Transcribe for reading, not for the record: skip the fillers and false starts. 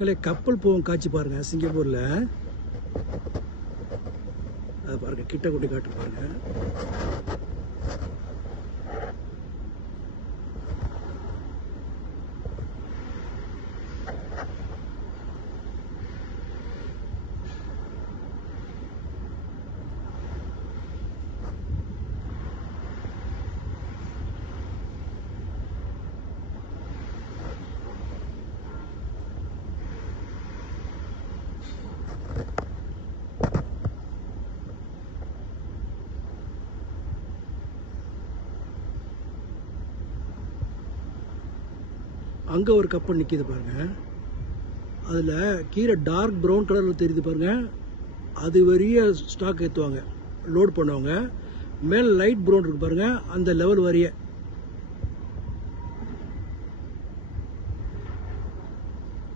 மக்களே கப்பல் போகும் காட்சி பாருங்க சிங்கப்பூர்ல. அது பாருங்க கிட்ட கொண்டு காட்டு பாருங்க. அங்கே ஒரு கப்பல் நிற்கிது பாருங்க. அதில் கீழே டார்க் ப்ரௌன் கலரில் தெரியுது பாருங்க. அது வரைய ஸ்டாக் ஏற்றுவாங்க, லோட் பண்ணுவாங்க. மேலே லைட் ப்ரௌன் இருக்கு பாருங்க, அந்த லெவல் வரைய